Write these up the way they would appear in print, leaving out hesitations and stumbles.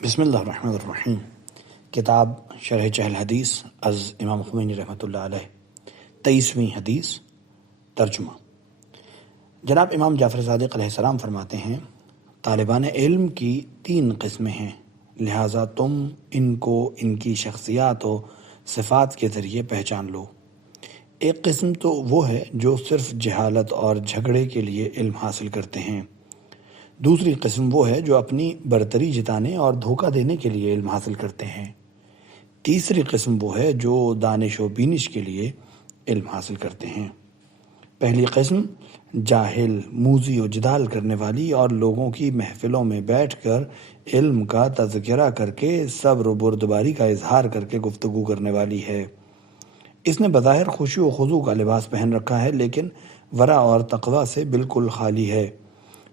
بسم اللہ الرحمن الرحیم۔ کتاب شرح چہل حدیث از امام خمینی رحمۃ اللہ علیہ، 23ویں حدیث، ترجمہ۔ جناب امام جعفر صادق علیہ السلام فرماتے ہیں، طالبان علم کی 3 قسمیں ہیں، لہٰذا تم ان کو ان کی شخصیات و صفات کے ذریعے پہچان لو۔ ایک قسم تو وہ ہے جو صرف جہالت اور جھگڑے کے لیے علم حاصل کرتے ہیں، دوسری قسم وہ ہے جو اپنی برتری جتانے اور دھوکہ دینے کے لیے علم حاصل کرتے ہیں، تیسری قسم وہ ہے جو دانش و بینش کے لیے علم حاصل کرتے ہیں۔ پہلی قسم جاہل، موذی و جدال کرنے والی اور لوگوں کی محفلوں میں بیٹھ کر علم کا تذکرہ کر کے صبر و بردباری کا اظہار کر کے گفتگو کرنے والی ہے۔ اس نے بظاہر خشوع و خضوع کا لباس پہن رکھا ہے، لیکن ورع اور تقویٰ سے بالکل خالی ہے،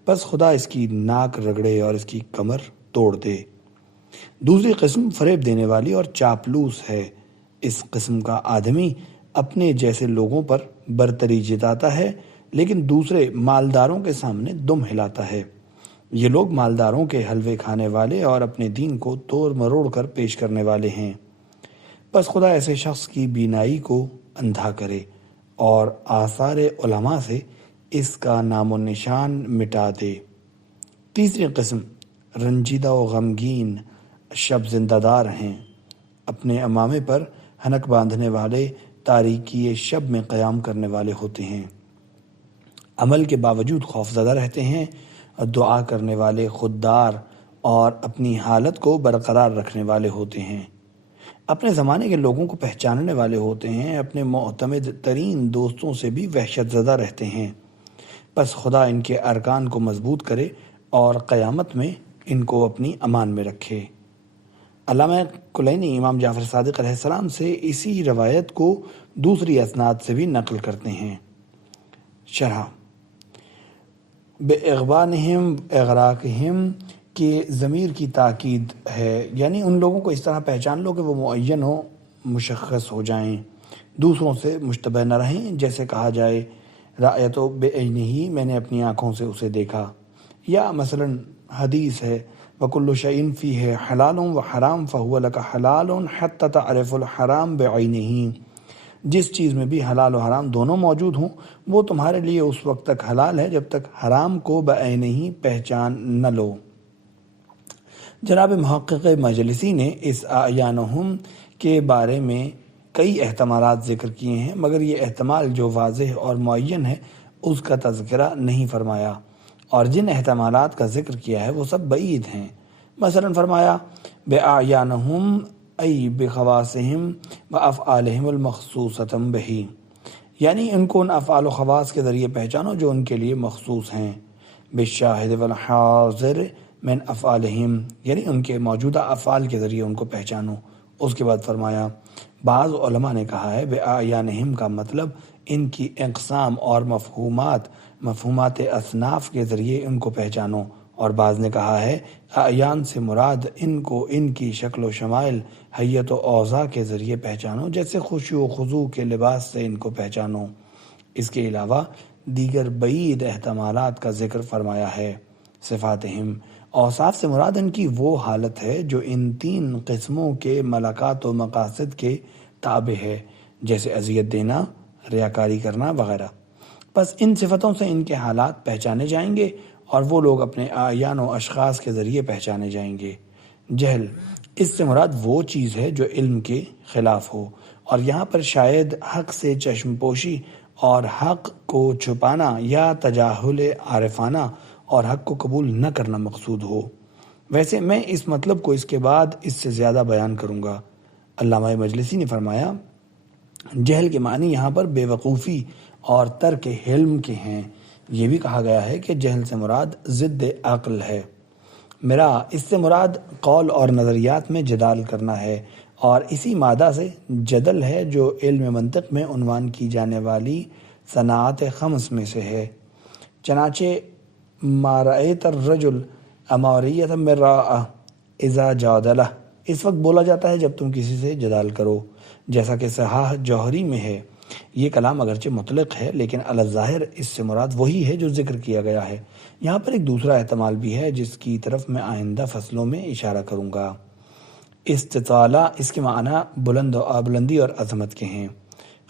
بس خدا اس کی ناک رگڑے اور اس کی کمر توڑ دے۔ دوسری قسم فریب دینے والی اور چاپلوس ہے۔ اس قسم کا آدمی اپنے جیسے لوگوں پر برتری جتاتا ہے، لیکن دوسرے مالداروں کے سامنے دم ہلاتا ہے۔ یہ لوگ مالداروں کے حلوے کھانے والے اور اپنے دین کو توڑ مروڑ کر پیش کرنے والے ہیں۔ بس خدا ایسے شخص کی بینائی کو اندھا کرے اور آثار علماء سے اس کا نام و نشان مٹا دے۔ تیسری قسم رنجیدہ و غمگین شب زندہ دار ہیں، اپنے امامے پر حنک باندھنے والے، تاریکی شب میں قیام کرنے والے ہوتے ہیں، عمل کے باوجود خوفزدہ رہتے ہیں، دعا کرنے والے، خوددار اور اپنی حالت کو برقرار رکھنے والے ہوتے ہیں، اپنے زمانے کے لوگوں کو پہچاننے والے ہوتے ہیں، اپنے معتمد ترین دوستوں سے بھی وحشت زدہ رہتے ہیں۔ بس خدا ان کے ارکان کو مضبوط کرے اور قیامت میں ان کو اپنی امان میں رکھے۔ علامہ کلینی امام جعفر صادق علیہ السلام سے اسی روایت کو دوسری اسناد سے بھی نقل کرتے ہیں۔ شرح بِإِغْبَانِهِمْ اغراقہم کے ضمیر کی تاکید ہے، یعنی ان لوگوں کو اس طرح پہچان لو کہ وہ معین و مشخص ہو جائیں، دوسروں سے مشتبہ نہ رہیں، جیسے کہا جائے رأیت بعینہ، میں نے اپنی آنکھوں سے اسے دیکھا، یا مثلا حدیث ہے وَكُلُّ شَيْءٍ فِيهِ حَلَالٌ وَحَرَامٌ فَهُوَ لَكَ حَلَالٌ حَتَّى تَعْرِفُ الْحَرَامَ بِعَيْنِهِ، جس چیز میں بھی حلال و حرام دونوں موجود ہوں وہ تمہارے لیے اس وقت تک حلال ہے جب تک حرام کو بعینہ پہچان نہ لو۔ جناب محقق مجلسی نے اس اعیانہم کے بارے میں کئی احتمالات ذکر کیے ہیں، مگر یہ احتمال جو واضح اور معین ہے اس کا تذکرہ نہیں فرمایا، اور جن احتمالات کا ذکر کیا ہے وہ سب بعید ہیں۔ مثلا فرمایا بِأَعْيَانِهِمْ ای بِخَوَاصِهِمْ وَأَفْعَالِهِمْ الْمَخْصُوصَةً بِهِ، یعنی ان کو ان افعال و خواص کے ذریعے پہچانو جو ان کے لیے مخصوص ہیں، بِالشَّاهِدِ وَالْحَاضِرِ من افعالہم، یعنی ان کے موجودہ افعال کے ذریعے ان کو پہچانو۔ اس کے بعد فرمایا بعض علماء نے کہا ہے بِأَعْيَانِهِمْ کا مطلب ان کی اقسام اور مفہومات اصناف کے ذریعے ان کو پہچانو، اور بعض نے کہا ہے اعیان سے مراد ان کو ان کی شکل و شمائل، حیت و اوضاع کے ذریعے پہچانو، جیسے خشوع و خضوع کے لباس سے ان کو پہچانو۔ اس کے علاوہ دیگر بعید احتمالات کا ذکر فرمایا ہے۔ صفاتہم، اوصاف سے مراد ان کی وہ حالت ہے جو ان 3 قسموں کے ملکات و مقاصد کے تابع ہے، جیسے اذیت دینا، ریاکاری کرنا وغیرہ۔ بس ان صفتوں سے ان کے حالات پہچانے جائیں گے اور وہ لوگ اپنے اعیان و اشخاص کے ذریعے پہچانے جائیں گے۔ جہل، اس سے مراد وہ چیز ہے جو علم کے خلاف ہو، اور یہاں پر شاید حق سے چشم پوشی اور حق کو چھپانا یا تجاہل عارفانہ اور حق کو قبول نہ کرنا مقصود ہو۔ ویسے میں اس مطلب کو اس کے بعد اس سے زیادہ بیان کروں گا۔ علامہ مجلسی نے فرمایا جہل کے معنی یہاں پر بے وقوفی اور ترک حلم کے ہیں۔ یہ بھی کہا گیا ہے کہ جہل سے مراد ضد عقل ہے۔ میرا اس سے مراد قول اور نظریات میں جدال کرنا ہے، اور اسی مادہ سے جدل ہے جو علم منطق میں عنوان کی جانے والی صناعت 5 میں سے ہے۔ چنانچہ ما رأیت الرجل اموریۃ من راء اذا جادلہ، اس وقت بولا جاتا ہے جب تم کسی سے جدال کرو، جیسا کہ صحاح جوہری میں ہے۔ یہ کلام اگرچہ مطلق ہے، لیکن علی الظاہر اس سے مراد وہی ہے جو ذکر کیا گیا ہے، یہاں پر ایک دوسرا احتمال بھی ہے جس کی طرف میں آئندہ فصلوں میں اشارہ کروں گا۔ استطالہ اس کے معنی بلندی اور عظمت کے ہیں۔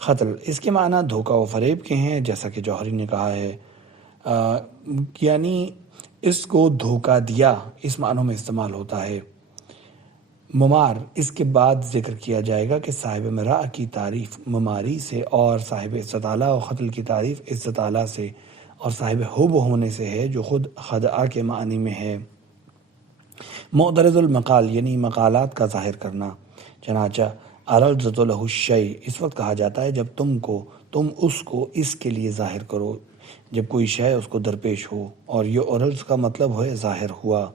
خطل اس کے معنی دھوکہ و فریب کے ہیں، جیسا کہ جوہری نے کہا ہے، یعنی اس کو دھوکہ دیا، اس معنوں میں استعمال ہوتا ہے۔ ممار اس کے بعد ذکر کیا جائے گا کہ صاحب مرا کی تعریف مماری سے، اور صاحب استطالہ و خطل کی تعریف استطالہ سے، اور صاحب حب ہونے سے ہے جو خود خدعہ کے معنی میں ہے۔ معترض المقال یعنی مقالات کا ظاہر کرنا، چنانچہ ارلزت لہ الشیء اس وقت کہا جاتا ہے جب تم اس کو اس کے لیے ظاہر کرو، جب کوئی شے اس کو درپیش ہو، اور یہ ارلز کا مطلب ہے ظاہر ہوا۔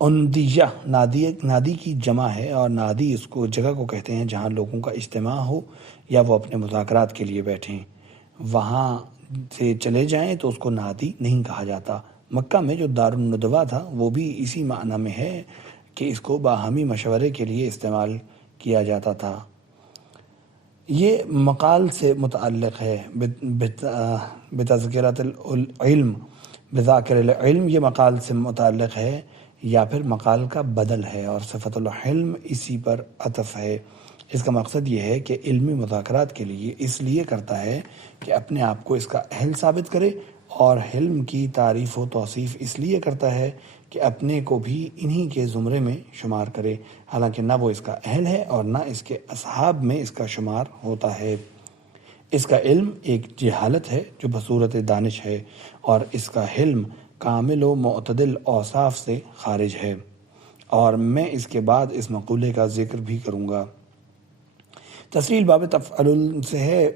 اندیہ نادی کی جمع ہے، اور نادی اس کو جگہ کو کہتے ہیں جہاں لوگوں کا اجتماع ہو یا وہ اپنے مذاکرات کے لیے بیٹھیں، وہاں سے چلے جائیں تو اس کو نادی نہیں کہا جاتا۔ مکہ میں جو دار الندوہ تھا وہ بھی اسی معنی میں ہے کہ اس کو باہمی مشورے کے لیے استعمال کیا جاتا تھا۔ یہ مقال سے متعلق ہے، بتذکرۃ العلم، بذاکر العلم یہ مقال سے متعلق ہے یا پھر مقال کا بدل ہے، اور صفت الحلم اسی پر عطف ہے۔ اس کا مقصد یہ ہے کہ علمی مذاکرات کے لیے اس لیے کرتا ہے کہ اپنے آپ کو اس کا اہل ثابت کرے، اور حلم کی تعریف و توصیف اس لیے کرتا ہے کہ اپنے کو بھی انہی کے زمرے میں شمار کرے، حالانکہ نہ وہ اس کا اہل ہے اور نہ اس کے اصحاب میں اس کا شمار ہوتا ہے۔ اس کا علم ایک جہالت ہے جو بصورت دانش ہے، اور اس کا حلم کامل و معتدل اوصاف سے خارج ہے، اور میں اس کے بعد اس مقولے کا ذکر بھی کروں گا۔ تسریل باب تفعل سے ہے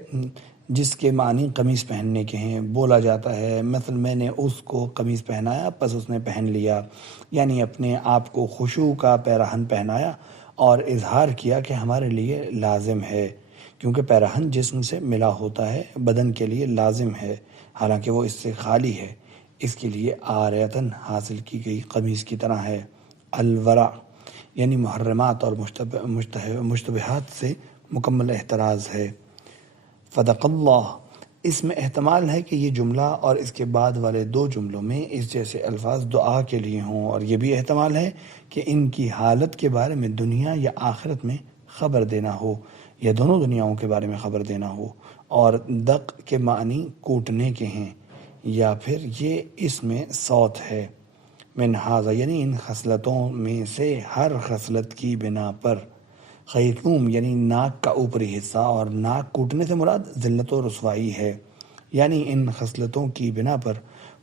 جس کے معنی قمیص پہننے کے ہیں۔ بولا جاتا ہے مثلا میں نے اس کو قمیص پہنایا پس اس نے پہن لیا، یعنی اپنے آپ کو خشوع کا پیراہن پہنایا اور اظہار کیا کہ ہمارے لیے لازم ہے، کیونکہ پیراہن جسم سے ملا ہوتا ہے، بدن کے لیے لازم ہے، حالانکہ وہ اس سے خالی ہے، اس کے لیے عاریتاً حاصل کی گئی قمیص کی طرح ہے۔ الورع یعنی محرمات اور مشتبہات سے مکمل احتراز ہے۔ فدق اللہ اس میں احتمال ہے کہ یہ جملہ اور اس کے بعد والے دو جملوں میں اس جیسے الفاظ دعا کے لیے ہوں، اور یہ بھی احتمال ہے کہ ان کی حالت کے بارے میں دنیا یا آخرت میں خبر دینا ہو، یا دونوں دنیاؤں کے بارے میں خبر دینا ہو۔ اور دق کے معنی کوٹنے کے ہیں، یا پھر یہ اس میں صوت ہے۔ من ھذا یعنی ان خصلتوں میں سے ہر خصلت کی بنا پر، خیتوم یعنی ناک کا اوپری حصہ، اور ناک کوٹنے سے مراد ذلت و رسوائی ہے، یعنی ان خصلتوں کی بنا پر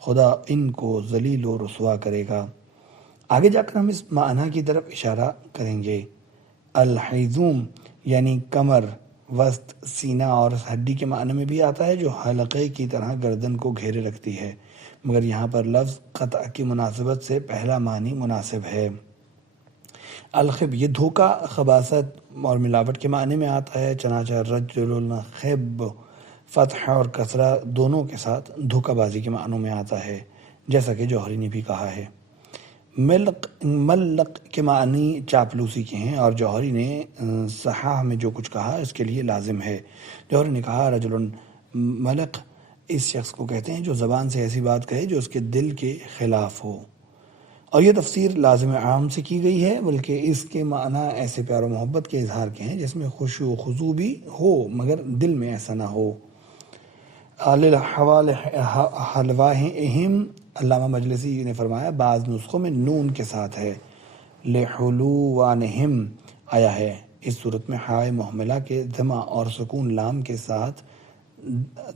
خدا ان کو ذلیل و رسوا کرے گا۔ آگے جا کر ہم اس معنی کی طرف اشارہ کریں گے۔ الحیزوم یعنی کمر، وسط، سینہ اور ہڈی کے معنی میں بھی آتا ہے جو حلقے کی طرح گردن کو گھیرے رکھتی ہے، مگر یہاں پر لفظ قطع کی مناسبت سے پہلا معنی مناسب ہے۔ الخب یہ دھوکہ، خباثت اور ملاوٹ کے معنی میں آتا ہے، چنانچہ رجل الخب فتح اور کسرہ دونوں کے ساتھ دھوکہ بازی کے معنوں میں آتا ہے، جیسا کہ جوہری نے بھی کہا ہے۔ ملق کے معنی چاپلوسی کے ہیں، اور جوہری نے صحاح میں جو کچھ کہا اس کے لیے لازم ہے۔ جوہری نے کہا رجل ملق اس شخص کو کہتے ہیں جو زبان سے ایسی بات کہے جو اس کے دل کے خلاف ہو، اور یہ تفسیر لازم عام سے کی گئی ہے، بلکہ اس کے معنی ایسے پیار و محبت کے اظہار کے ہیں جس میں خشوع و خضوع بھی ہو مگر دل میں ایسا نہ ہو۔ حلواہم علامہ مجلسی نے فرمایا بعض نسخوں میں نون کے ساتھ ہے، لحلوانہم آیا ہے، اس صورت میں ہائے محملہ کے ضمہ اور سکون لام کے ساتھ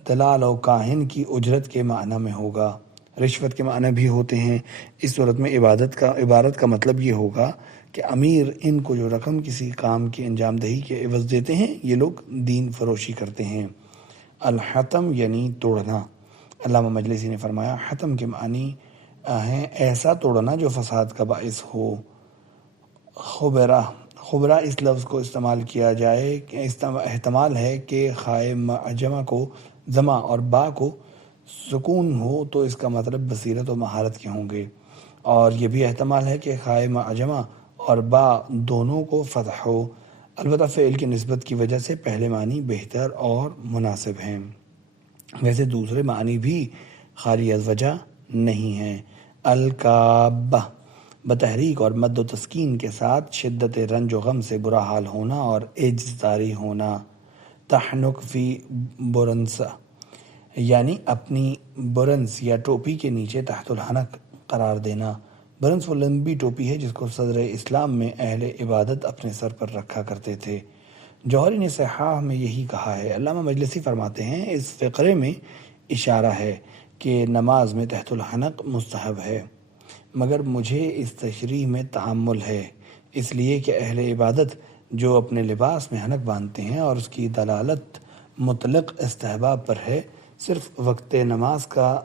دلال و کاہن کی اجرت کے معنی میں ہوگا۔ رشوت کے معنی بھی ہوتے ہیں، اس صورت میں عبارت کا مطلب یہ ہوگا کہ امیر ان کو جو رقم کسی کام کی انجام دہی کے عوض دیتے ہیں یہ لوگ دین فروشی کرتے ہیں۔ الحتم یعنی توڑنا، علامہ مجلسی نے فرمایا حتم کے معنی ہیں ایسا توڑنا جو فساد کا باعث ہو۔ خبرہ اس لفظ کو استعمال کیا جائے کہ احتمال ہے کہ خائے معجمہ کو ضمہ اور با کو سکون ہو تو اس کا مطلب بصیرت و مہارت کے ہوں گے، اور یہ بھی احتمال ہے کہ خائے معجمہ اور با دونوں کو فتح ہو، البتہ فعل کی نسبت کی وجہ سے پہلے معنی بہتر اور مناسب ہیں، ویسے دوسرے معنی بھی خالی از وجہ نہیں ہیں۔ الکابہ بتحریک اور مد و تسکین کے ساتھ شدت رنج و غم سے برا حال ہونا اور عجزداری ہونا۔ تحنک فی برنسا یعنی اپنی برنس یا ٹوپی کے نیچے تحت الحنک قرار دینا۔ برنس وہ لمبی ٹوپی ہے جس کو صدر اسلام میں اہل عبادت اپنے سر پر رکھا کرتے تھے۔ جوہری نے صحاح میں یہی کہا ہے۔ علامہ مجلسی فرماتے ہیں اس فقرے میں اشارہ ہے کہ نماز میں تحت الحنک مستحب ہے، مگر مجھے اس تشریح میں تأمل ہے، اس لیے کہ اہل عبادت جو اپنے لباس میں حنک باندھتے ہیں اور اس کی دلالت مطلق استحباب پر ہے، صرف وقت نماز کا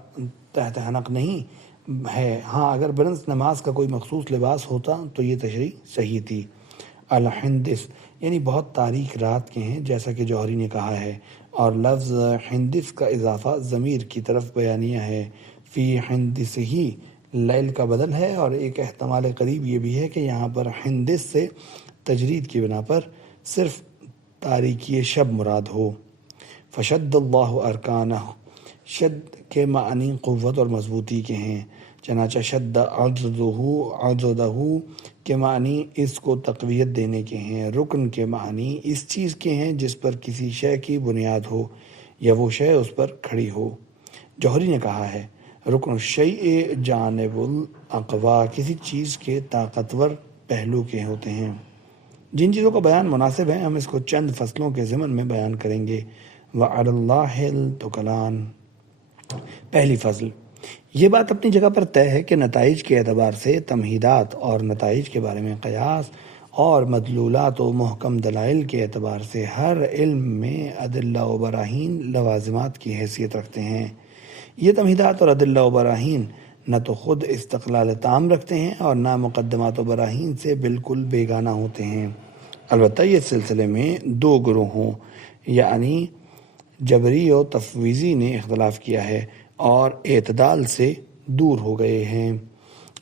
تحت حنک نہیں ہے۔ ہاں اگر برنس نماز کا کوئی مخصوص لباس ہوتا تو یہ تشریح صحیح تھی۔ الحندس یعنی بہت تاریک رات کے ہیں جیسا کہ جوہری نے کہا ہے، اور لفظ ہندس کا اضافہ ضمیر کی طرف بیانیہ ہے۔ فی ہندس ہی لیل کا بدل ہے، اور ایک احتمال قریب یہ بھی ہے کہ یہاں پر ہندس سے تجرید کی بنا پر صرف تاریکی شب مراد ہو۔ فشد اللہ ارکانہ شد کے معنی قوت اور مضبوطی کے ہیں، چنانچہ شد عضدہ کے معنی اس کو تقویت دینے کے ہیں۔ رکن کے معنی اس چیز کے ہیں جس پر کسی شے کی بنیاد ہو یا وہ شے اس پر کھڑی ہو۔ جوہری نے کہا ہے رکن الشیء جانب الاقوا کسی چیز کے طاقتور پہلو کے ہوتے ہیں۔ جن چیزوں کا بیان مناسب ہے ہم اس کو چند فصلوں کے ضمن میں بیان کریں گے۔ وعلی اللہ التکلان۔ پہلی فصل، یہ بات اپنی جگہ پر طے ہے کہ نتائج کے اعتبار سے تمہیدات اور نتائج کے بارے میں قیاس اور مدلولات و محکم دلائل کے اعتبار سے ہر علم میں ادلہ و براہین لوازمات کی حیثیت رکھتے ہیں۔ یہ تمہیدات اور ادلہ و براہین نہ تو خود استقلال تام رکھتے ہیں اور نہ مقدمات و براہین سے بالکل بیگانہ ہوتے ہیں۔ البتہ یہ سلسلے میں دو گروہوں یعنی جبری و تفویضی نے اختلاف کیا ہے اور اعتدال سے دور ہو گئے ہیں،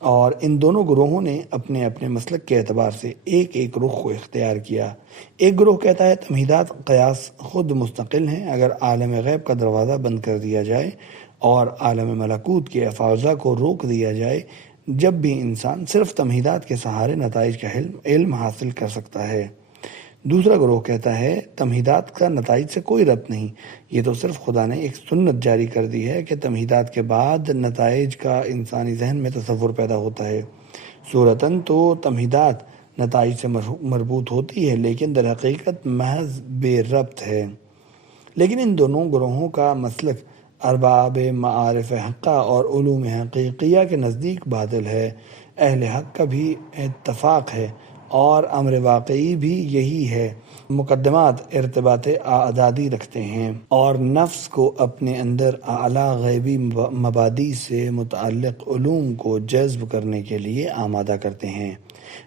اور ان دونوں گروہوں نے اپنے اپنے مسلک کے اعتبار سے ایک ایک رخ کو اختیار کیا۔ ایک گروہ کہتا ہے تمہیدات قیاس خود مستقل ہیں، اگر عالم غیب کا دروازہ بند کر دیا جائے اور عالم ملکوت کے افاضہ کو روک دیا جائے، جب بھی انسان صرف تمہیدات کے سہارے نتائج کا علم حاصل کر سکتا ہے۔ دوسرا گروہ کہتا ہے تمہیدات کا نتائج سے کوئی ربط نہیں، یہ تو صرف خدا نے ایک سنت جاری کر دی ہے کہ تمہیدات کے بعد نتائج کا انسانی ذہن میں تصور پیدا ہوتا ہے۔ صورتاً تو تمہیدات نتائج سے مربوط ہوتی ہے لیکن در حقیقت محض بے ربط ہے۔ لیکن ان دونوں گروہوں کا مسلک ارباب معارف حقہ اور علوم حقیقیہ کے نزدیک باطل ہے۔ اہل حق کا بھی اتفاق ہے اور امر واقعی بھی یہی ہے۔ مقدمات ارتباط اعدادی رکھتے ہیں اور نفس کو اپنے اندر اعلیٰ غیبی مبادی سے متعلق علوم کو جذب کرنے کے لیے آمادہ کرتے ہیں۔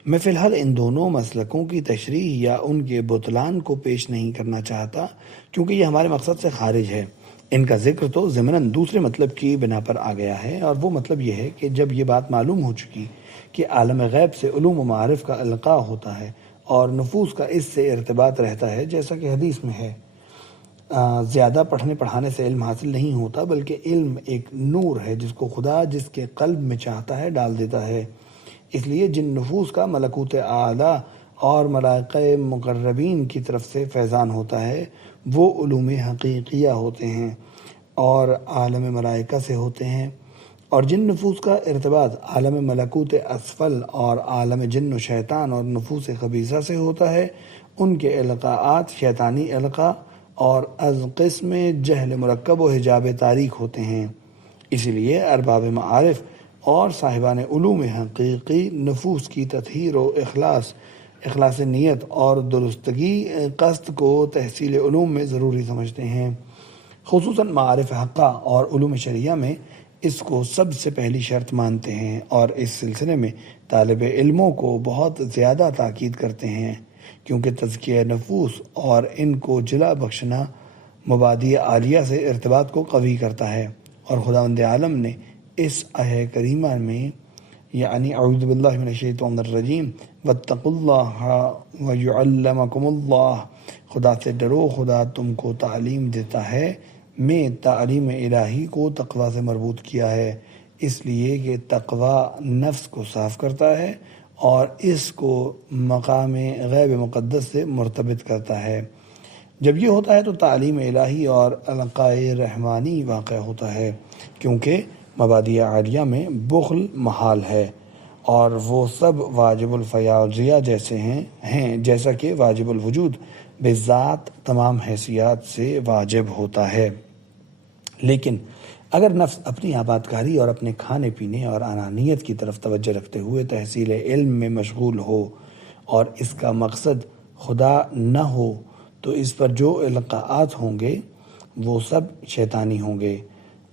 میں فی الحال ان دونوں مسلکوں کی تشریح یا ان کے بطلان کو پیش نہیں کرنا چاہتا کیونکہ یہ ہمارے مقصد سے خارج ہے۔ ان کا ذکر تو ضمناً دوسرے مطلب کی بنا پر آ گیا ہے، اور وہ مطلب یہ ہے کہ جب یہ بات معلوم ہو چکی کہ عالم غیب سے علوم و معارف کا القاء ہوتا ہے اور نفوس کا اس سے ارتباط رہتا ہے، جیسا کہ حدیث میں ہے زیادہ پڑھنے پڑھانے سے علم حاصل نہیں ہوتا بلکہ علم ایک نور ہے جس کو خدا جس کے قلب میں چاہتا ہے ڈال دیتا ہے۔ اس لیے جن نفوس کا ملکوت اعلیٰ اور ملائکہ مقربین کی طرف سے فیضان ہوتا ہے وہ علوم حقیقیہ ہوتے ہیں اور عالم ملائکہ سے ہوتے ہیں، اور جن نفوس کا ارتباط عالم ملکوت اسفل اور عالم جن و شیطان اور نفوس خبیثہ سے ہوتا ہے ان کے القاءات شیطانی القاء اور از قسم جہل مرکب و حجاب تاریک ہوتے ہیں۔ اسی لیے ارباب معارف اور صاحبان علوم حقیقی نفوس کی تطہیر و اخلاص نیت اور درستگی قصد کو تحصیل علوم میں ضروری سمجھتے ہیں۔ خصوصاً معارف حقہ اور علوم شرعیہ میں اس کو سب سے پہلی شرط مانتے ہیں اور اس سلسلے میں طالب علموں کو بہت زیادہ تاکید کرتے ہیں، کیونکہ تزکیہ نفوس اور ان کو جلا بخشنا مبادی عالیہ سے ارتباط کو قوی کرتا ہے، اور خداوند عالم نے اس آیہ کریمہ میں یعنی اعوذ باللہ من الشیطان الرجیم واتقوا اللہ ویعلمکم اللہ، خدا سے ڈرو خدا تم کو تعلیم دیتا ہے، میں تعلیم الہی کو تقوی سے مربوط کیا ہے۔ اس لیے کہ تقوی نفس کو صاف کرتا ہے اور اس کو مقام غیب مقدس سے مرتبط کرتا ہے۔ جب یہ ہوتا ہے تو تعلیم الہی اور القائے رحمانی واقع ہوتا ہے، کیونکہ مبادئ عالیہ میں بخل محال ہے اور وہ سب واجب الفیاضیہ جیسے ہیں جیسا کہ واجب الوجود بذات تمام حیثیات سے واجب ہوتا ہے۔ لیکن اگر نفس اپنی آبادکاری اور اپنے کھانے پینے اور انانیت کی طرف توجہ رکھتے ہوئے تحصیل علم میں مشغول ہو اور اس کا مقصد خدا نہ ہو تو اس پر جو القاءات ہوں گے وہ سب شیطانی ہوں گے،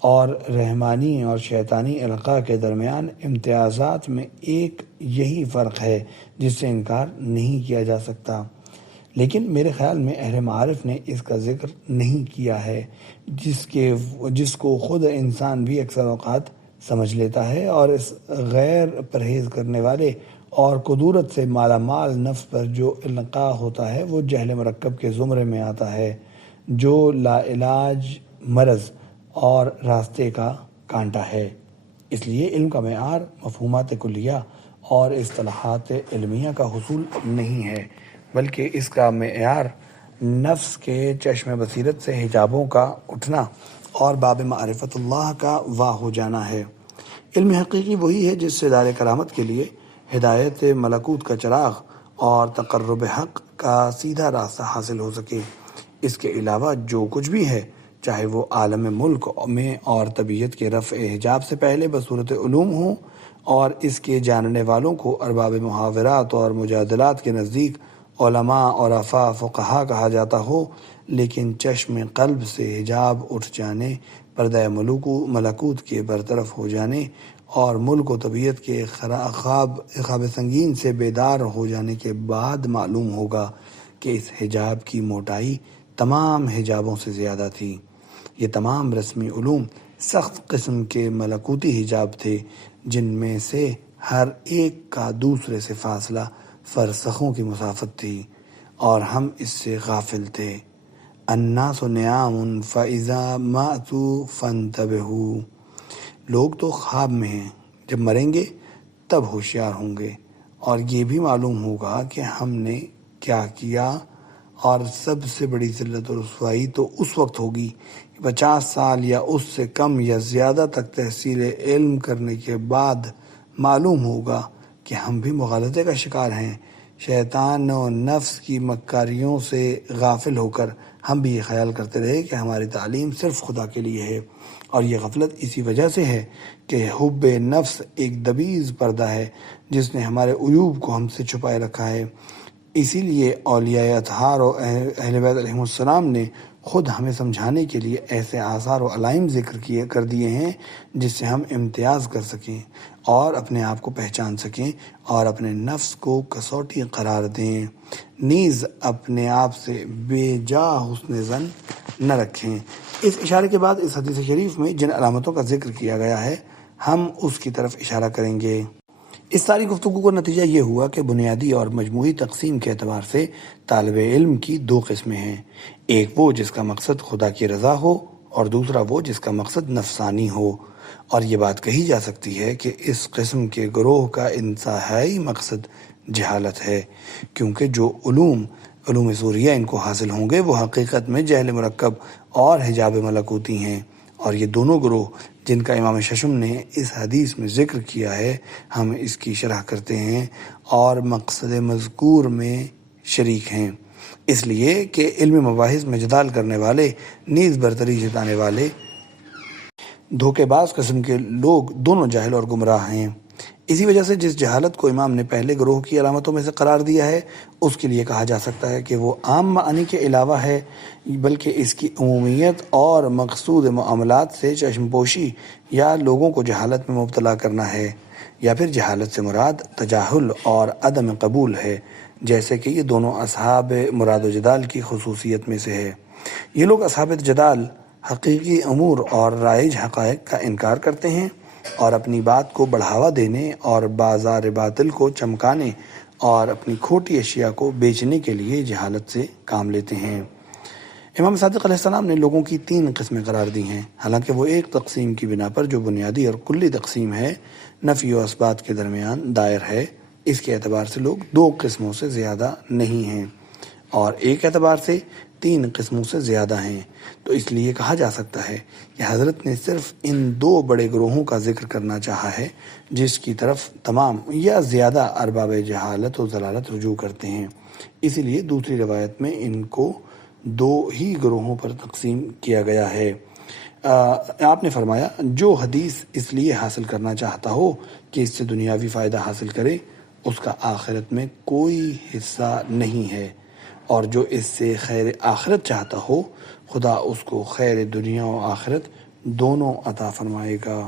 اور رحمانی اور شیطانی القاء کے درمیان امتیازات میں ایک یہی فرق ہے جس سے انکار نہیں کیا جا سکتا۔ لیکن میرے خیال میں اہل معارف نے اس کا ذکر نہیں کیا ہے، جس کو خود انسان بھی اکثر اوقات سمجھ لیتا ہے، اور اس غیر پرہیز کرنے والے اور قدورت سے مالا مال نفس پر جو القاء ہوتا ہے وہ جہل مرکب کے زمرے میں آتا ہے، جو لا علاج مرض اور راستے کا کانٹا ہے۔ اس لیے علم کا معیار مفہومات کلیہ اور اصطلاحات علمیہ کا حصول نہیں ہے، بلکہ اس کا معیار نفس کے چشم بصیرت سے حجابوں کا اٹھنا اور باب معرفت اللہ کا واہ ہو جانا ہے۔ علم حقیقی وہی ہے جس سے دار کرامت کے لیے ہدایت ملکوت کا چراغ اور تقرب حق کا سیدھا راستہ حاصل ہو سکے۔ اس کے علاوہ جو کچھ بھی ہے، چاہے وہ عالم ملک میں اور طبیعت کے رفع حجاب سے پہلے بصورت علوم ہوں اور اس کے جاننے والوں کو ارباب محاورات اور مجادلات کے نزدیک علماء اور فقہا کہا جاتا ہو، لیکن چشم قلب سے حجاب اٹھ جانے، پردہ ملکوت کے برطرف ہو جانے اور ملک و طبیعت کے خواب سنگین سے بیدار ہو جانے کے بعد معلوم ہوگا کہ اس حجاب کی موٹائی تمام حجابوں سے زیادہ تھی۔ یہ تمام رسمی علوم سخت قسم کے ملکوتی حجاب تھے، جن میں سے ہر ایک کا دوسرے سے فاصلہ فرسخوں کی مسافت تھی، اور ہم اس سے غافل تھے۔ الناس نیام فاذا ماتوا فانتبہوا، لوگ تو خواب میں ہیں، جب مریں گے تب ہوشیار ہوں گے، اور یہ بھی معلوم ہوگا کہ ہم نے کیا کیا، اور سب سے بڑی ذلت و رسوائی تو اس وقت ہوگی 50 سال یا اس سے کم یا زیادہ تک تحصیل علم کرنے کے بعد معلوم ہوگا کہ ہم بھی مغالطے کا شکار ہیں۔ شیطان و نفس کی مکاریوں سے غافل ہو کر ہم بھی یہ خیال کرتے رہے کہ ہماری تعلیم صرف خدا کے لیے ہے، اور یہ غفلت اسی وجہ سے ہے کہ حب نفس ایک دبیز پردہ ہے جس نے ہمارے عیوب کو ہم سے چھپائے رکھا ہے۔ اسی لیے اولیاء اطہار و اہل بیت علیہم السلام نے خود ہمیں سمجھانے کے لیے ایسے آثار و علائم ذکر کر دیے ہیں جس سے ہم امتیاز کر سکیں اور اپنے آپ کو پہچان سکیں اور اپنے نفس کو کسوٹی قرار دیں، نیز اپنے آپ سے بے جا حسن ظن نہ رکھیں۔ اس اشارے کے بعد اس حدیث شریف میں جن علامتوں کا ذکر کیا گیا ہے ہم اس کی طرف اشارہ کریں گے۔ اس ساری گفتگو کا نتیجہ یہ ہوا کہ بنیادی اور مجموعی تقسیم کے اعتبار سے طالب علم کی دو قسمیں ہیں، ایک وہ جس کا مقصد خدا کی رضا ہو اور دوسرا وہ جس کا مقصد نفسانی ہو، اور یہ بات کہی جا سکتی ہے کہ اس قسم کے گروہ کا انتہائی مقصد جہالت ہے، کیونکہ جو علوم سوریہ ان کو حاصل ہوں گے وہ حقیقت میں جہل مرکب اور حجاب ملکوتی ہیں، اور یہ دونوں گروہ جن کا امام ششم نے اس حدیث میں ذکر کیا ہے ہم اس کی شرح کرتے ہیں اور مقصد مذکور میں شریک ہیں، اس لیے کہ علم مباحث میں جدال کرنے والے نیز برتری جتانے والے دھوکے باز قسم کے لوگ دونوں جاہل اور گمراہ ہیں۔ اسی وجہ سے جس جہالت کو امام نے پہلے گروہ کی علامتوں میں سے قرار دیا ہے اس کے لیے کہا جا سکتا ہے کہ وہ عام معنی کے علاوہ ہے، بلکہ اس کی عمومیت اور مقصود معاملات سے چشم پوشی یا لوگوں کو جہالت میں مبتلا کرنا ہے، یا پھر جہالت سے مراد تجاہل اور عدم قبول ہے، جیسے کہ یہ دونوں اصحاب مراد و جدال کی خصوصیت میں سے ہے۔ یہ لوگ اصحاب جدال حقیقی امور اور رائج حقائق کا انکار کرتے ہیں اور اپنی بات کو بڑھاوا دینے اور بازار باطل کو چمکانے اور اپنی کھوٹی اشیاء کو بیچنے کے لیے جہالت سے کام لیتے ہیں۔ امام صادق علیہ السلام نے لوگوں کی 3 قسمیں قرار دی ہیں، حالانکہ وہ ایک تقسیم کی بنا پر جو بنیادی اور کلی تقسیم ہے، نفی و اثبات کے درمیان دائر ہے، اس کے اعتبار سے لوگ 2 قسموں سے زیادہ نہیں ہیں اور ایک اعتبار سے 3 قسموں سے زیادہ ہیں۔ تو اس لیے کہا جا سکتا ہے کہ حضرت نے صرف ان 2 بڑے گروہوں کا ذکر کرنا چاہا ہے جس کی طرف تمام یا زیادہ ارباب جہالت و ضلالت رجوع کرتے ہیں۔ اسی لیے دوسری روایت میں ان کو 2 ہی گروہوں پر تقسیم کیا گیا ہے۔ آپ نے فرمایا جو حدیث اس لیے حاصل کرنا چاہتا ہو کہ اس سے دنیاوی فائدہ حاصل کرے، اس کا آخرت میں کوئی حصہ نہیں ہے، اور جو اس سے خیر آخرت چاہتا ہو، خدا اس کو خیر دنیا و آخرت دونوں عطا فرمائے گا۔